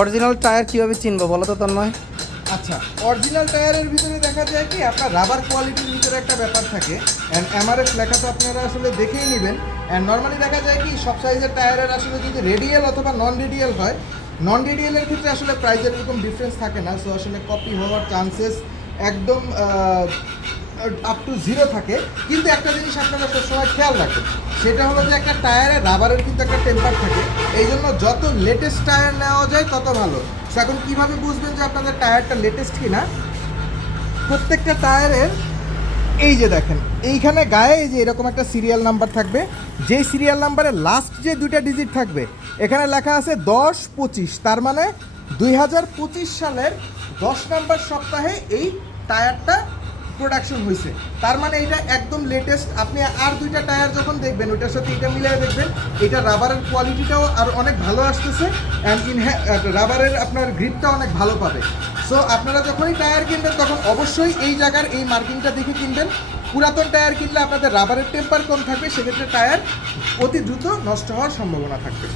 Original tyre কীভাবে চিনবো বলো তো তন্ময়? আচ্ছা, অরিজিনাল টায়ারের ভিতরে দেখা যায় কি আপনার রাবার কোয়ালিটির ভিতরে একটা ব্যাপার থাকে। অ্যান্ড এমআরএফ লেখা তো আপনারা আসলে দেখেই নেবেন। অ্যান্ড নর্মালি দেখা যায় কি সব সাইজের টায়ারের আসলে যদি রেডিয়াল অথবা নন রেডিয়াল হয়, নন রেডিয়ালের ক্ষেত্রে আসলে প্রাইজের এরকম ডিফারেন্স থাকে না। সো আসলে কপি হওয়ার চান্সেস একদম আপ টু 0 থাকে। কিন্তু একটা জিনিস আপনারা সবসময় খেয়াল রাখবেন, সেটা হলো যে একটা টায়ারে রাবারের কিন্তু একটা টেম্পার থাকে। এই জন্য যত লেটেস্ট টায়ার নেওয়া যায় তত ভালো। সো এখন কীভাবে বুঝবেন যে আপনাদের টায়ারটা লেটেস্ট কিনা? প্রত্যেকটা টায়ারের এই যে দেখেন এইখানে গায়ে এই যে এরকম একটা সিরিয়াল নাম্বার থাকবে, যেই সিরিয়াল নাম্বারের লাস্ট যে 2টা ডিজিট থাকবে এখানে লেখা আছে 10-25, তার মানে 2025 সালের 10 নম্বর সপ্তাহে এই টায়ারটা প্রোডাকশন হয়েছে। তার মানে এটা একদম লেটেস্ট। আপনি আর 2টা টায়ার যখন দেখবেন ওইটার সাথে এটা মিলিয়ে দেখবেন এটা রাবারের কোয়ালিটিটাও আর অনেক ভালো আসতেছে, অ্যান্ড রাবারের আপনার গ্রিপটা অনেক ভালো পাবে। সো আপনারা যখনই টায়ার কিনবেন তখন অবশ্যই এই জায়গার এই মার্কিংটা দেখে কিনবেন। পুরাতন টায়ার কিনলে আপনাদের রাবারের টেম্পার কম থাকবে, সেক্ষেত্রে টায়ার অতি দ্রুত নষ্ট হওয়ার সম্ভাবনা থাকবে।